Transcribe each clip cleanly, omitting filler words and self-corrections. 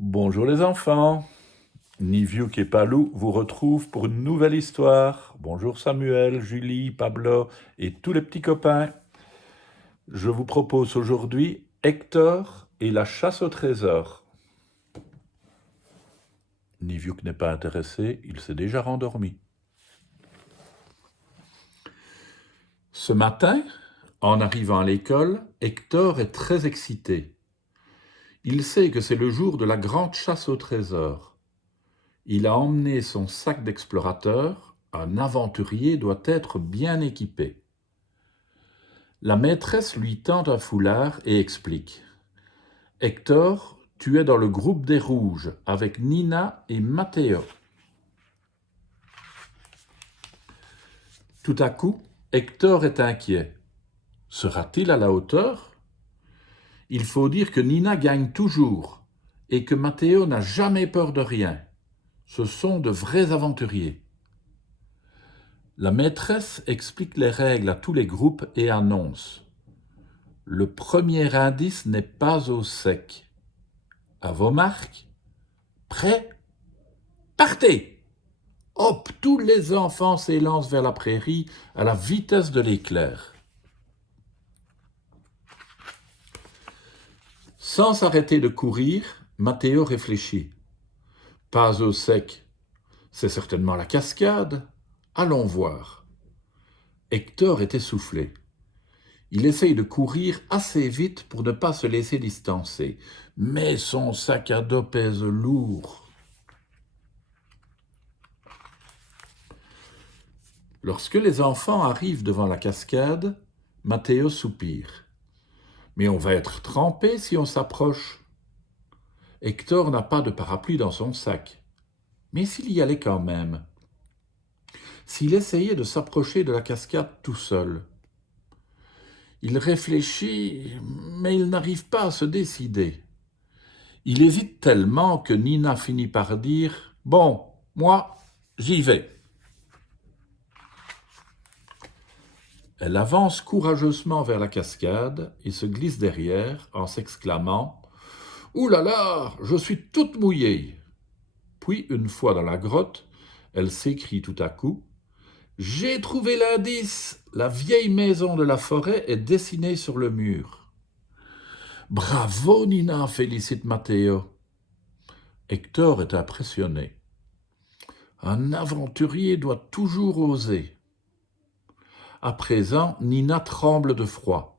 Bonjour les enfants, Niviuk et Palou vous retrouvent pour une nouvelle histoire. Bonjour Samuel, Julie, Pablo et tous les petits copains. Je vous propose aujourd'hui Hector et la chasse au trésor. Niviuk n'est pas intéressé, il s'est déjà rendormi. Ce matin, en arrivant à l'école, Hector est très excité. Il sait que c'est le jour de la grande chasse au trésor. Il a emmené son sac d'explorateur. Un aventurier doit être bien équipé. La maîtresse lui tend un foulard et explique. Hector, tu es dans le groupe des rouges avec Nina et Matteo. Tout à coup, Hector est inquiet. Sera-t-il à la hauteur? Il faut dire que Nina gagne toujours et que Matteo n'a jamais peur de rien. Ce sont de vrais aventuriers. La maîtresse explique les règles à tous les groupes et annonce. Le premier indice n'est pas au sec. À vos marques, prêts, partez! Hop, tous les enfants s'élancent vers la prairie à la vitesse de l'éclair. Sans s'arrêter de courir, Matteo réfléchit. Pas au sec, c'est certainement la cascade. Allons voir. Hector est essoufflé. Il essaye de courir assez vite pour ne pas se laisser distancer, mais son sac à dos pèse lourd. Lorsque les enfants arrivent devant la cascade, Matteo soupire. Mais on va être trempé si on s'approche. Hector n'a pas de parapluie dans son sac. Mais s'il y allait quand même? S'il essayait de s'approcher de la cascade tout seul? Il réfléchit, mais il n'arrive pas à se décider. Il hésite tellement que Nina finit par dire « Bon, moi, j'y vais ». Elle avance courageusement vers la cascade et se glisse derrière en s'exclamant « Ouh là là, je suis toute mouillée !» Puis, une fois dans la grotte, elle s'écrie tout à coup « J'ai trouvé l'indice! La vieille maison de la forêt est dessinée sur le mur. » Bravo, Nina, félicite Matteo. Hector est impressionné. Un aventurier doit toujours oser. À présent, Nina tremble de froid.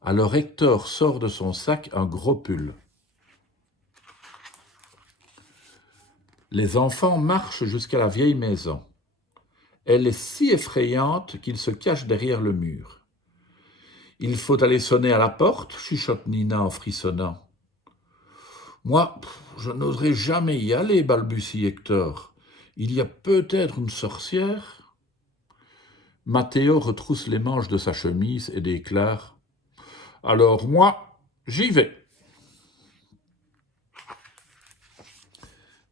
Alors Hector sort de son sac un gros pull. Les enfants marchent jusqu'à la vieille maison. Elle est si effrayante qu'ils se cachent derrière le mur. Il faut aller sonner à la porte, chuchote Nina en frissonnant. Moi, je n'oserais jamais y aller, balbutie Hector. Il y a peut-être une sorcière? Matteo retrousse les manches de sa chemise et déclare « Alors moi, j'y vais !»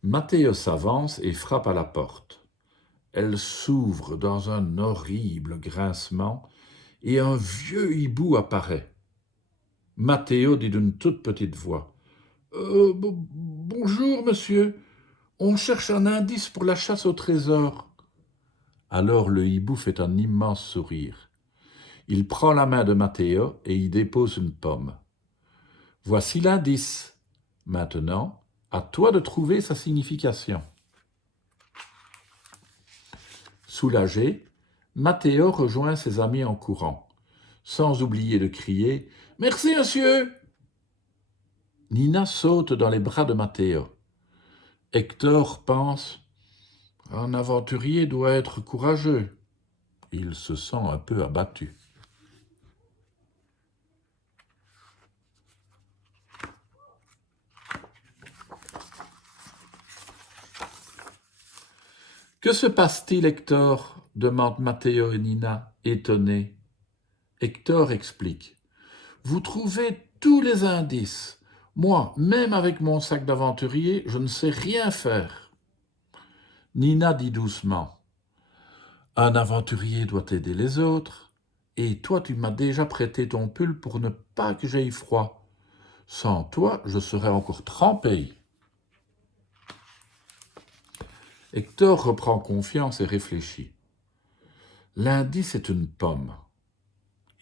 Matteo s'avance et frappe à la porte. Elle s'ouvre dans un horrible grincement et un vieux hibou apparaît. Matteo dit d'une toute petite voix « Bonjour, monsieur, on cherche un indice pour la chasse au trésor. » Alors le hibou fait un immense sourire. Il prend la main de Matteo et y dépose une pomme. « Voici l'indice. Maintenant, à toi de trouver sa signification. » Soulagé, Matteo rejoint ses amis en courant, sans oublier de crier « Merci, monsieur !» Nina saute dans les bras de Matteo. Hector pense « Un aventurier doit être courageux. » Il se sent un peu abattu. « Que se passe-t-il, Hector ?» demande Matteo et Nina, étonnés. Hector explique. « Vous trouvez tous les indices. Moi, même avec mon sac d'aventurier, je ne sais rien faire. » Nina dit doucement. « Un aventurier doit aider les autres. Et toi, tu m'as déjà prêté ton pull pour ne pas que j'aie froid. Sans toi, je serais encore trempé. » Hector reprend confiance et réfléchit. L'indice est une pomme.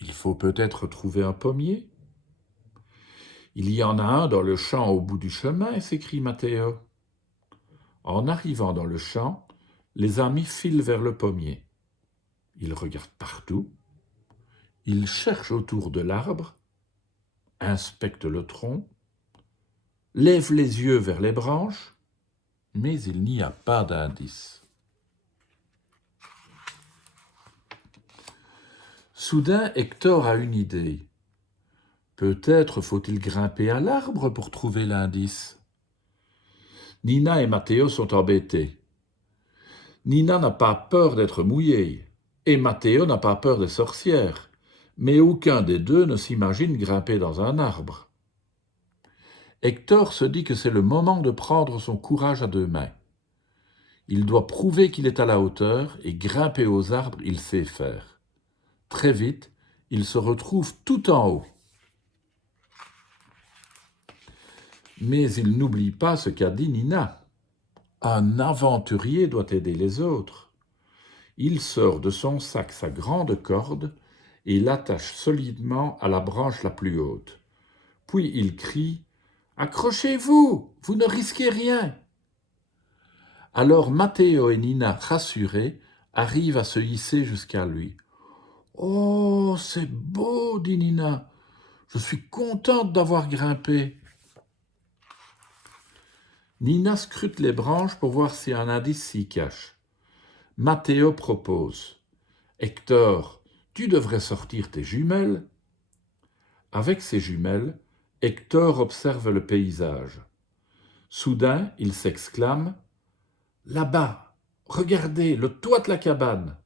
Il faut peut-être trouver un pommier. Il y en a un dans le champ au bout du chemin, s'écrie Matteo. En arrivant dans le champ, les amis filent vers le pommier. Ils regardent partout. Ils cherchent autour de l'arbre, inspectent le tronc, lèvent les yeux vers les branches, mais il n'y a pas d'indice. Soudain, Hector a une idée. Peut-être faut-il grimper à l'arbre pour trouver l'indice. Nina et Matteo sont embêtés. Nina n'a pas peur d'être mouillée, et Matteo n'a pas peur des sorcières, mais aucun des deux ne s'imagine grimper dans un arbre. Hector se dit que c'est le moment de prendre son courage à deux mains. Il doit prouver qu'il est à la hauteur, et grimper aux arbres, il sait faire. Très vite, il se retrouve tout en haut. Mais il n'oublie pas ce qu'a dit Nina. Un aventurier doit aider les autres. Il sort de son sac sa grande corde et l'attache solidement à la branche la plus haute. Puis il crie « Accrochez-vous, vous ne risquez rien !» Alors Matteo et Nina, rassurés, arrivent à se hisser jusqu'à lui. « Oh, c'est beau, dit Nina. Je suis contente d'avoir grimpé. » Nina scrute les branches pour voir si un indice s'y cache. Matteo propose. « Hector, tu devrais sortir tes jumelles. » Avec ses jumelles, Hector observe le paysage. Soudain, il s'exclame « Là-bas, regardez, le toit de la cabane !»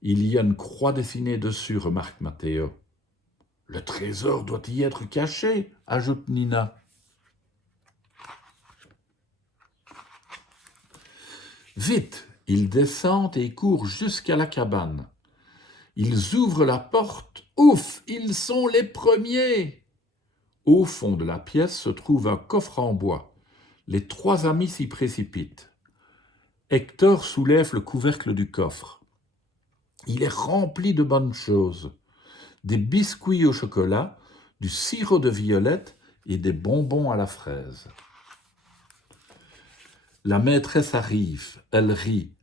Il y a une croix dessinée dessus, remarque Matteo. « Le trésor doit y être caché, » ajoute Nina. Vite, ils descendent et courent jusqu'à la cabane. Ils ouvrent la porte. Ouf, ils sont les premiers! Au fond de la pièce se trouve un coffre en bois. Les trois amis s'y précipitent. Hector soulève le couvercle du coffre. Il est rempli de bonnes choses. Des biscuits au chocolat, du sirop de violette et des bonbons à la fraise. La maîtresse arrive, elle rit.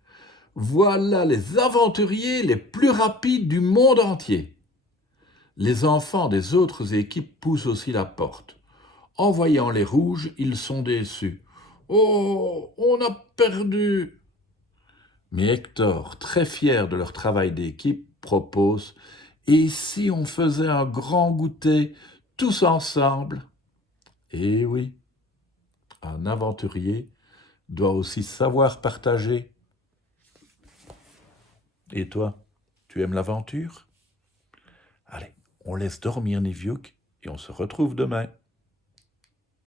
Voilà les aventuriers les plus rapides du monde entier. Les enfants des autres équipes poussent aussi la porte. En voyant les rouges, ils sont déçus. Oh, on a perdu! Mais Hector, très fier de leur travail d'équipe, propose « Et si on faisait un grand goûter, tous ensemble ?» Eh oui, un aventurier doit aussi savoir partager. Et toi, tu aimes l'aventure? Allez, on laisse dormir Niviuk et on se retrouve demain.